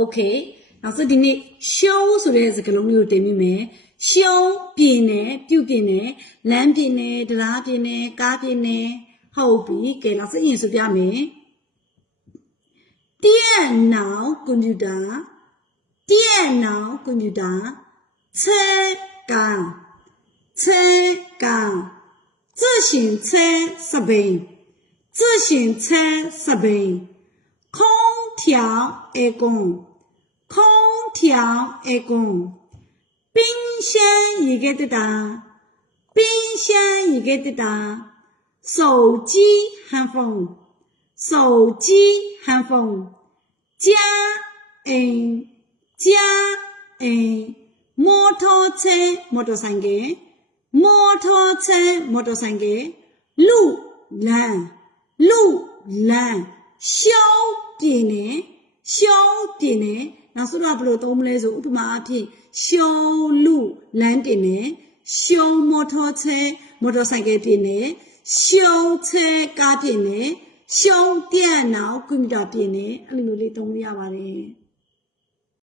OK နောက်ဆိုဒီနေ့ရှုံးဆိုတဲ့စကားလုံးလေးကိုတင်မိမယ်ရှုံးပြင်းတယ်ပြုတ်ပြင်းတယ်လမ်းပြင်းတယ်တရားပြင်းတယ်ကားပြင်းတယ်ဟုတ်ပြီကဲနောက်ဆိုရင်ဆိုပြမယ်电脑ကွန်ပျူတာ电脑ကွန်ပျူတာ车杠车杠自行车设备自行车设备空调aircon空调aircon冰箱一个的哒冰箱一个的哒手机 handphone 手机 handphone 家摩托车 motorcycle 摩托车 motorcycle 路拦ရှောင်းပြင်းတယ်နောက်ဆိုတော့ဘယ်လိုသုံးမလဲဆိုဥပမာအဖြစ်ရှောင်းလူလမ်းတင်တယ်ရှောင်းမော်တော်ချဲမော်တော်ဆိုင်ကယ်ပြင်တယ်ရှောင်းချဲကားပြင်တယ်ရှောင်း电脑ကွန်ပျူတာပြင်တယ်အဲ့လိုမျိုးလေးသုံးလို့ရပါတယ်